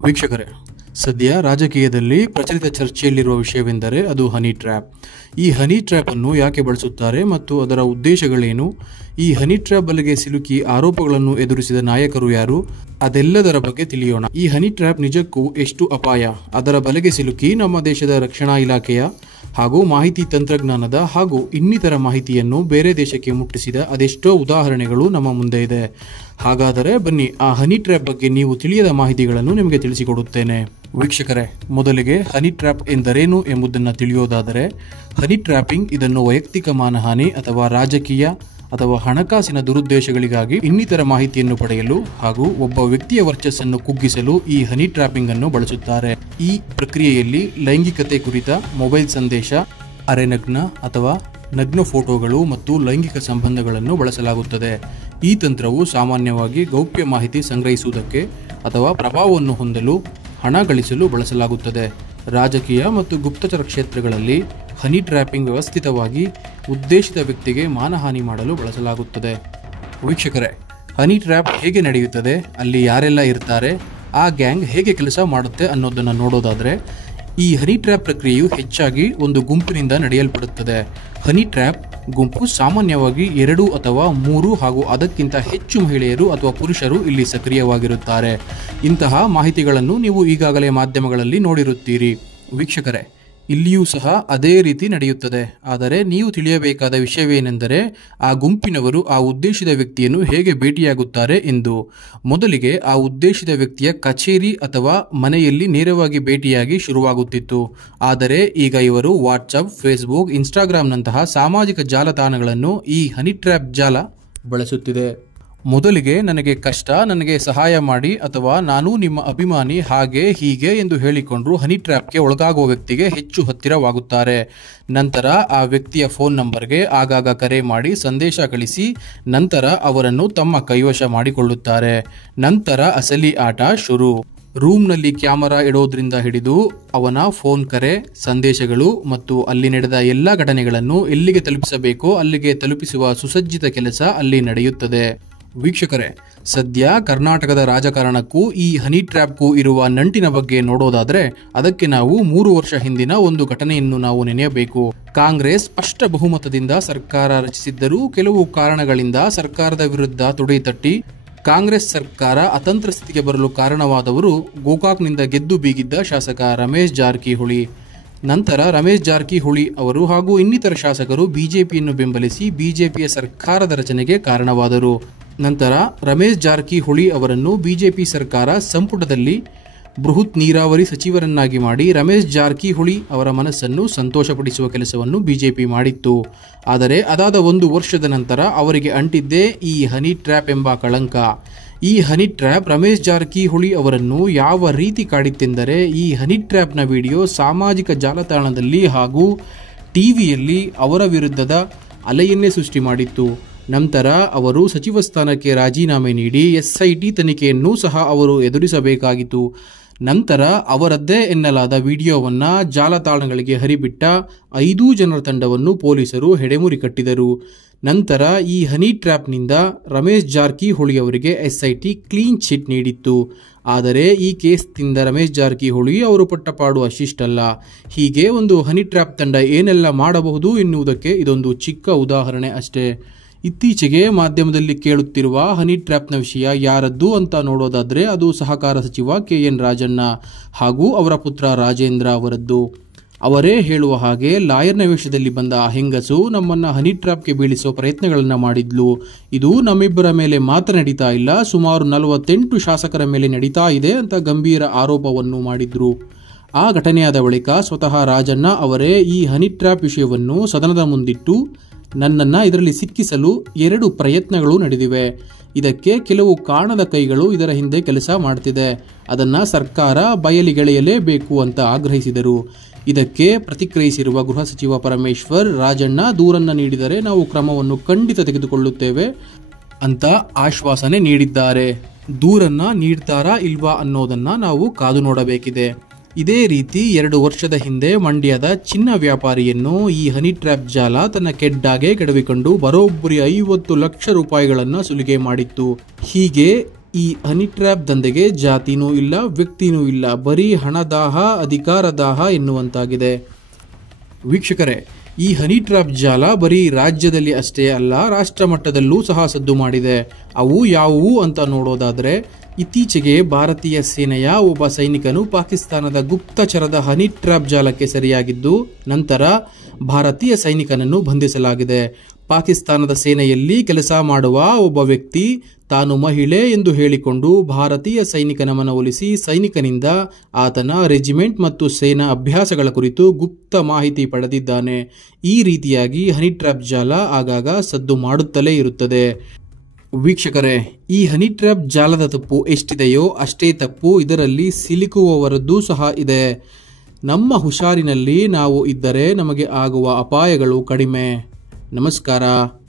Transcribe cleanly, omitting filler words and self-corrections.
ವೀಕ್ಷಕರೇ, ಸದ್ಯ ರಾಜಕೀಯದಲ್ಲಿ ಪ್ರಚಲಿತ ಚರ್ಚೆಯಲ್ಲಿರುವ ವಿಷಯವೆಂದರೆ ಅದು ಹನಿ ಟ್ರ್ಯಾಪ್. ಈ ಹನಿ ಟ್ರ್ಯಾಪ್ ಅನ್ನು ಯಾಕೆ ಬಳಸುತ್ತಾರೆ ಮತ್ತು ಅದರ ಉದ್ದೇಶಗಳೇನು? ಈ ಹನಿ ಟ್ರ್ಯಾಪ್ ಬಲೆಗೆ ಸಿಲುಕಿ ಆರೋಪಗಳನ್ನು ಎದುರಿಸಿದ ನಾಯಕರು ಯಾರು? ಅದೆಲ್ಲದರ ಬಗ್ಗೆ ತಿಳಿಯೋಣ. ಈ ಹನಿ ಟ್ರ್ಯಾಪ್ ನಿಜಕ್ಕೂ ಎಷ್ಟು ಅಪಾಯ? ಅದರ ಬಲೆಗೆ ಸಿಲುಕಿ ನಮ್ಮ ದೇಶದ ರಕ್ಷಣಾ ಇಲಾಖೆಯ ಹಾಗೂ ಮಾಹಿತಿ ತಂತ್ರಜ್ಞಾನದ ಹಾಗೂ ಇನ್ನಿತರ ಮಾಹಿತಿಯನ್ನು ಬೇರೆ ದೇಶಕ್ಕೆ ಮುಟ್ಟಿಸಿದ ಅದೆಷ್ಟೋ ಉದಾಹರಣೆಗಳು ನಮ್ಮ ಮುಂದೆ ಇದೆ. ಹಾಗಾದರೆ ಬನ್ನಿ, ಆ ಹನಿ ಟ್ರ್ಯಾಪ್ ಬಗ್ಗೆ ನೀವು ತಿಳಿಯದ ಮಾಹಿತಿಗಳನ್ನು ನಿಮಗೆ ತಿಳಿಸಿಕೊಡುತ್ತೇನೆ. ವೀಕ್ಷಕರೇ, ಮೊದಲಿಗೆ ಹನಿ ಟ್ರ್ಯಾಪ್ ಎಂದರೇನು ಎಂಬುದನ್ನು ತಿಳಿಯೋದಾದರೆ, ಹನಿ ಟ್ರ್ಯಾಪಿಂಗ್ ಇದನ್ನು ವೈಯಕ್ತಿಕ ಮಾನಹಾನಿ ಅಥವಾ ರಾಜಕೀಯ ಅಥವಾ ಹಣಕಾಸಿನ ದುರುದ್ದೇಶಗಳಿಗಾಗಿ ಇನ್ನಿತರ ಮಾಹಿತಿಯನ್ನು ಪಡೆಯಲು ಹಾಗೂ ಒಬ್ಬ ವ್ಯಕ್ತಿಯ ವರ್ಚಸ್ಸನ್ನು ಕುಗ್ಗಿಸಲು ಈ ಹನಿ ಟ್ರ್ಯಾಪಿಂಗ್ ಅನ್ನು ಬಳಸುತ್ತಾರೆ. ಈ ಪ್ರಕ್ರಿಯೆಯಲ್ಲಿ ಲೈಂಗಿಕತೆ ಕುರಿತ ಮೊಬೈಲ್ ಸಂದೇಶ, ಅರೆನಗ್ನ ಅಥವಾ ನಗ್ನ ಫೋಟೋಗಳು ಮತ್ತು ಲೈಂಗಿಕ ಸಂಬಂಧಗಳನ್ನು ಬಳಸಲಾಗುತ್ತದೆ. ಈ ತಂತ್ರವು ಸಾಮಾನ್ಯವಾಗಿ ಗೌಪ್ಯ ಮಾಹಿತಿ ಸಂಗ್ರಹಿಸುವುದಕ್ಕೆ ಅಥವಾ ಪ್ರಭಾವವನ್ನು ಹೊಂದಲು ಹಣ ಗಳಿಸಲು ಬಳಸಲಾಗುತ್ತದೆ. ರಾಜಕೀಯ ಮತ್ತು ಗುಪ್ತಚರ ಕ್ಷೇತ್ರಗಳಲ್ಲಿ ಹನಿ ಟ್ರ್ಯಾಪಿಂಗ್ ವ್ಯವಸ್ಥಿತವಾಗಿ ಉದ್ದೇಶಿತ ವ್ಯಕ್ತಿಗೆ ಮಾನಹಾನಿ ಮಾಡಲು ಬಳಸಲಾಗುತ್ತದೆ. ವೀಕ್ಷಕರೇ, ಹನಿ ಟ್ರ್ಯಾಪ್ ಹೇಗೆ ನಡೆಯುತ್ತದೆ, ಅಲ್ಲಿ ಯಾರೆಲ್ಲ ಇರ್ತಾರೆ, ಆ ಗ್ಯಾಂಗ್ ಹೇಗೆ ಕೆಲಸ ಮಾಡುತ್ತೆ ಅನ್ನೋದನ್ನು ನೋಡೋದಾದರೆ, ಈ ಹನಿ ಟ್ರ್ಯಾಪ್ ಪ್ರಕ್ರಿಯೆಯು ಹೆಚ್ಚಾಗಿ ಒಂದು ಗುಂಪಿನಿಂದ ನಡೆಯಲ್ಪಡುತ್ತದೆ. ಹನಿ ಟ್ರ್ಯಾಪ್ ಗುಂಪು ಸಾಮಾನ್ಯವಾಗಿ 2 ಅಥವಾ 3 ಹಾಗೂ ಅದಕ್ಕಿಂತ ಹೆಚ್ಚು ಮಹಿಳೆಯರು ಅಥವಾ ಪುರುಷರು ಇಲ್ಲಿ ಸಕ್ರಿಯವಾಗಿರುತ್ತಾರೆ. ಇಂತಹ ಮಾಹಿತಿಗಳನ್ನು ನೀವು ಈಗಾಗಲೇ ಮಾಧ್ಯಮಗಳಲ್ಲಿ ನೋಡಿರುತ್ತೀರಿ. ವೀಕ್ಷಕರೇ, ಇಲ್ಲಿಯೂ ಸಹ ಅದೇ ರೀತಿ ನಡೆಯುತ್ತದೆ. ಆದರೆ ನೀವು ತಿಳಿಯಬೇಕಾದ ವಿಷಯವೇನೆಂದರೆ, ಆ ಗುಂಪಿನವರು ಆ ಉದ್ದೇಶಿತ ವ್ಯಕ್ತಿಯನ್ನು ಹೇಗೆ ಭೇಟಿಯಾಗುತ್ತಾರೆ ಎಂದು. ಮೊದಲಿಗೆ ಆ ಉದ್ದೇಶಿತ ವ್ಯಕ್ತಿಯ ಕಚೇರಿ ಅಥವಾ ಮನೆಯಲ್ಲಿ ನೇರವಾಗಿ ಭೇಟಿಯಾಗಿ ಶುರುವಾಗುತ್ತಿತ್ತು. ಆದರೆ ಈಗ ಇವರು ವಾಟ್ಸಪ್, ಫೇಸ್ಬುಕ್, ಇನ್ಸ್ಟಾಗ್ರಾಂನಂತಹ ಸಾಮಾಜಿಕ ಜಾಲತಾಣಗಳನ್ನು ಈ ಹನಿ ಟ್ರ್ಯಾಪ್ ಜಾಲ ಬಳಸುತ್ತಿದೆ. ಮೊದಲಿಗೆ ನನಗೆ ಕಷ್ಟ, ನನಗೆ ಸಹಾಯ ಮಾಡಿ, ಅಥವಾ ನಾನು ನಿಮ್ಮ ಅಭಿಮಾನಿ, ಹಾಗೆ ಹೀಗೆ ಎಂದು ಹೇಳಿಕೊಂಡು ಹನಿ ಟ್ರ್ಯಾಪ್ಗೆ ಒಳಗಾಗುವ ವ್ಯಕ್ತಿಗೆ ಹೆಚ್ಚು ಹತ್ತಿರವಾಗುತ್ತಾರೆ. ನಂತರ ಆ ವ್ಯಕ್ತಿಯ ಫೋನ್ ನಂಬರ್ಗೆ ಆಗಾಗ ಕರೆ ಮಾಡಿ ಸಂದೇಶ ಕಳಿಸಿ ನಂತರ ಅವರನ್ನು ತಮ್ಮ ಕೈವಶ ಮಾಡಿಕೊಳ್ಳುತ್ತಾರೆ. ನಂತರ ಅಸಲಿ ಆಟ ಶುರು. ರೂಮ್ನಲ್ಲಿ ಕ್ಯಾಮರಾ ಇಡೋದ್ರಿಂದ ಹಿಡಿದು ಅವನ ಫೋನ್ ಕರೆ, ಸಂದೇಶಗಳು ಮತ್ತು ಅಲ್ಲಿ ನಡೆದ ಎಲ್ಲ ಘಟನೆಗಳನ್ನು ಎಲ್ಲಿಗೆ ತಲುಪಿಸಬೇಕೋ ಅಲ್ಲಿಗೆ ತಲುಪಿಸುವ ಸುಸಜ್ಜಿತ ಕೆಲಸ ಅಲ್ಲಿ ನಡೆಯುತ್ತದೆ. ವೀಕ್ಷಕರೇ, ಸದ್ಯ ಕರ್ನಾಟಕದ ರಾಜಕಾರಣಕ್ಕೂ ಈ ಹನಿ ಟ್ರ್ಯಾಪ್ಗೂ ಇರುವ ನಂಟಿನ ಬಗ್ಗೆ ನೋಡೋದಾದ್ರೆ, ಅದಕ್ಕೆ ನಾವು 3 ವರ್ಷ ಹಿಂದಿನ ಒಂದು ಘಟನೆಯನ್ನು ನಾವು ನೆನೆಯಬೇಕು. ಕಾಂಗ್ರೆಸ್ ಸ್ಪಷ್ಟ ಬಹುಮತದಿಂದ ಸರ್ಕಾರ ರಚಿಸಿದ್ದರೂ ಕೆಲವು ಕಾರಣಗಳಿಂದ ಸರ್ಕಾರದ ವಿರುದ್ಧ ತೊಡೆ ತಟ್ಟಿ ಕಾಂಗ್ರೆಸ್ ಸರ್ಕಾರ ಅತಂತ್ರ ಸ್ಥಿತಿಗೆ ಬರಲು ಕಾರಣವಾದವರು ಗೋಕಾಕ್ನಿಂದ ಗೆದ್ದು ಬೀಗಿದ್ದ ಶಾಸಕ ರಮೇಶ್ ಜಾರಕಿಹೊಳಿ. ನಂತರ ರಮೇಶ್ ಜಾರಕಿಹೊಳಿ ಅವರು ಹಾಗೂ ಇನ್ನಿತರ ಶಾಸಕರು ಬಿಜೆಪಿಯನ್ನು ಬೆಂಬಲಿಸಿ ಬಿಜೆಪಿಯ ಸರ್ಕಾರದ ರಚನೆಗೆ ಕಾರಣವಾದರು. ನಂತರ ರಮೇಶ್ ಜಾರಕಿಹೊಳಿ ಅವರನ್ನು ಬಿಜೆಪಿ ಸರ್ಕಾರ ಸಂಪುಟದಲ್ಲಿ ಬೃಹತ್ ನೀರಾವರಿ ಸಚಿವರನ್ನಾಗಿ ಮಾಡಿ ರಮೇಶ್ ಜಾರಕಿಹೊಳಿ ಅವರ ಮನಸ್ಸನ್ನು ಸಂತೋಷಪಡಿಸುವ ಕೆಲಸವನ್ನು ಬಿಜೆಪಿ ಮಾಡಿತ್ತು. ಆದರೆ ಅದಾದ 1 ವರ್ಷದ ನಂತರ ಅವರಿಗೆ ಅಂಟಿದ್ದೇ ಈ ಹನಿ ಟ್ರ್ಯಾಪ್ ಎಂಬ ಕಳಂಕ. ಈ ಹನಿ ಟ್ರ್ಯಾಪ್ ರಮೇಶ್ ಜಾರಕಿಹೊಳಿ ಅವರನ್ನು ಯಾವ ರೀತಿ ಕಾಡಿತ್ತೆಂದರೆ, ಈ ಹನಿ ಟ್ರ್ಯಾಪ್ನ ವಿಡಿಯೋ ಸಾಮಾಜಿಕ ಜಾಲತಾಣದಲ್ಲಿ ಹಾಗೂ ಟಿವಿಯಲ್ಲಿ ಅವರ ವಿರುದ್ಧದ ಅಲೆಯನ್ನೇ ಸೃಷ್ಟಿ ಮಾಡಿತ್ತು. ನಂತರ ಅವರು ಸಚಿವ ಸ್ಥಾನಕ್ಕೆ ರಾಜೀನಾಮೆ ನೀಡಿ SIT ತನಿಖೆಯನ್ನೂ ಸಹ ಅವರು ಎದುರಿಸಬೇಕಾಗಿತ್ತು. ನಂತರ ಅವರದ್ದೇ ಎನ್ನಲಾದ ವಿಡಿಯೋವನ್ನು ಜಾಲತಾಣಗಳಿಗೆ ಹರಿಬಿಟ್ಟ 5 ಜನರ ತಂಡವನ್ನು ಪೊಲೀಸರು ಹೆಡೆಮುರಿ ಕಟ್ಟಿದರು. ನಂತರ ಈ ಹನಿ ಟ್ರ್ಯಾಪ್ನಿಂದ ರಮೇಶ್ ಜಾರಕಿಹೊಳಿ ಅವರಿಗೆ SIT ಕ್ಲೀನ್ ಚಿಟ್ ನೀಡಿತ್ತು. ಆದರೆ ಈ ಕೇಸ್ನಿಂದ ರಮೇಶ್ ಜಾರಕಿಹೊಳಿ ಅವರು ಪಟ್ಟಪಾಡು ಅಷ್ಟಿಷ್ಟಲ್ಲ. ಹೀಗೆ ಒಂದು ಹನಿ ಟ್ರ್ಯಾಪ್ ತಂಡ ಏನೆಲ್ಲ ಮಾಡಬಹುದು ಎನ್ನುವುದಕ್ಕೆ ಇದೊಂದು ಚಿಕ್ಕ ಉದಾಹರಣೆ ಅಷ್ಟೇ. ಇತ್ತೀಚೆಗೆ ಮಾಧ್ಯಮದಲ್ಲಿ ಕೇಳುತ್ತಿರುವ ಹನಿ ಟ್ರ್ಯಾಪ್ನ ವಿಷಯ ಯಾರದ್ದು ಅಂತ ನೋಡೋದಾದ್ರೆ, ಅದು ಸಹಕಾರ ಸಚಿವ KN ರಾಜಣ್ಣ ಹಾಗೂ ಅವರ ಪುತ್ರ ರಾಜೇಂದ್ರ ಅವರದ್ದು. ಅವರೇ ಹೇಳುವ ಹಾಗೆ, ಲಾಯರ್ನ ವೇಷದಲ್ಲಿ ಬಂದ ಆ ಹೆಂಗಸು ನಮ್ಮನ್ನ ಹನಿ ಟ್ರ್ಯಾಪ್ಗೆ ಬೀಳಿಸೋ ಪ್ರಯತ್ನಗಳನ್ನ ಮಾಡಿದ್ಲು. ಇದು ನಮ್ಮಿಬ್ಬರ ಮೇಲೆ ಮಾತ್ರ ನಡೀತಾ ಇಲ್ಲ, ಸುಮಾರು 48 ಶಾಸಕರ ಮೇಲೆ ನಡೀತಾ ಇದೆ ಅಂತ ಗಂಭೀರ ಆರೋಪವನ್ನು ಮಾಡಿದ್ರು. ಆ ಘಟನೆಯಾದ ಬಳಿಕ ಸ್ವತಃ ರಾಜಣ್ಣ ಅವರೇ ಈ ಹನಿ ಟ್ರ್ಯಾಪ್ ವಿಷಯವನ್ನು ಸದನದ ಮುಂದಿಟ್ಟು, ನನ್ನನ್ನು ಇದರಲ್ಲಿ ಸಿಕ್ಕಿಸಲು 2 ಪ್ರಯತ್ನಗಳು ನಡೆದಿವೆ, ಇದಕ್ಕೆ ಕೆಲವು ಕಾಣದ ಕೈಗಳು ಇದರ ಹಿಂದೆ ಕೆಲಸ ಮಾಡ್ತಿದೆ, ಅದನ್ನ ಸರ್ಕಾರ ಬಯಲಿಗೆಳೆಯಲೇಬೇಕು ಅಂತ ಆಗ್ರಹಿಸಿದರು. ಇದಕ್ಕೆ ಪ್ರತಿಕ್ರಿಯಿಸಿರುವ ಗೃಹ ಸಚಿವ ಪರಮೇಶ್ವರ್, ರಾಜಣ್ಣ ದೂರನ್ನ ನೀಡಿದರೆ ನಾವು ಕ್ರಮವನ್ನು ಖಂಡಿತ ತೆಗೆದುಕೊಳ್ಳುತ್ತೇವೆ ಅಂತ ಆಶ್ವಾಸನೆ ನೀಡಿದ್ದಾರೆ. ದೂರನ್ನ ನೀಡ್ತಾರಾ ಇಲ್ವಾ ಅನ್ನೋದನ್ನ ನಾವು ಕಾದು ನೋಡಬೇಕಿದೆ. ಇದೇ ರೀತಿ 2 ವರ್ಷದ ಹಿಂದೆ ಮಂಡ್ಯದ ಚಿನ್ನ ವ್ಯಾಪಾರಿಯನ್ನು ಈ ಹನಿ ಟ್ರ್ಯಾಪ್ ಜಾಲ ತನ್ನ ಕೆಡ್ಡಾಗೆ ಕೆಡವಿಕೊಂಡು ಬರೋಬ್ಬರಿ 50 ಲಕ್ಷ ರೂಪಾಯಿಗಳನ್ನು ಸುಲಿಗೆ ಮಾಡಿತ್ತು. ಹೀಗೆ ಈ ಹನಿ ಟ್ರ್ಯಾಪ್ ದಂಧೆಗೆ ಜಾತಿನೂ ಇಲ್ಲ, ವ್ಯಕ್ತಿನೂ ಇಲ್ಲ, ಬರೀ ಹಣದಾಹ, ಅಧಿಕಾರದಾಹ ಎನ್ನುವಂತಾಗಿದೆ. ವೀಕ್ಷಕರೇ, ಈ ಹನಿ ಟ್ರ್ಯಾಪ್ ಜಾಲ ಬರೀ ರಾಜ್ಯದಲ್ಲಿ ಅಷ್ಟೇ ಅಲ್ಲ, ರಾಷ್ಟ್ರ ಮಟ್ಟದಲ್ಲೂ ಸಹ ಸದ್ದು ಮಾಡಿದೆ. ಅವು ಯಾವುವು ಅಂತ ನೋಡೋದಾದರೆ, ಇತ್ತೀಚೆಗೆ ಭಾರತೀಯ ಸೇನೆಯ ಒಬ್ಬ ಸೈನಿಕನು ಪಾಕಿಸ್ತಾನದ ಗುಪ್ತಚರದ ಹನಿ ಟ್ರ್ಯಾಪ್ ಜಾಲಕ್ಕೆ ಸೆರೆಯಾಗಿದ್ದು, ನಂತರ ಭಾರತೀಯ ಸೈನಿಕನನ್ನು ಬಂಧಿಸಲಾಗಿದೆ. ಪಾಕಿಸ್ತಾನದ ಸೇನೆಯಲ್ಲಿ ಕೆಲಸ ಮಾಡುವ ಒಬ್ಬ ವ್ಯಕ್ತಿ ತಾನು ಮಹಿಳೆ ಎಂದು ಹೇಳಿಕೊಂಡು ಭಾರತೀಯ ಸೈನಿಕನ ಮನವೊಲಿಸಿ ಸೈನಿಕನಿಂದ ಆತನ ರೆಜಿಮೆಂಟ್ ಮತ್ತು ಸೇನಾ ಅಭ್ಯಾಸಗಳ ಕುರಿತು ಗುಪ್ತ ಮಾಹಿತಿ ಪಡೆದಿದ್ದಾನೆ. ಈ ರೀತಿಯಾಗಿ ಹನಿ ಟ್ರ್ಯಾಪ್ ಜಾಲ ಆಗಾಗ ಸದ್ದು ಮಾಡುತ್ತಲೇ ಇರುತ್ತದೆ. ವೀಕ್ಷಕರೇ, ಈ ಹನಿ ಟ್ರ್ಯಾಪ್ ಜಾಲದ ತಪ್ಪು ಎಷ್ಟಿದೆಯೋ ಅಷ್ಟೇ ತಪ್ಪು ಇದರಲ್ಲಿ ಸಿಲುಕುವವರದ್ದು ಸಹ ಇದೆ. ನಮ್ಮ ಹುಷಾರಿನಲ್ಲಿ ನಾವು ಇದ್ದರೆ ನಮಗೆ ಆಗುವ ಅಪಾಯಗಳು ಕಡಿಮೆ. ನಮಸ್ಕಾರ.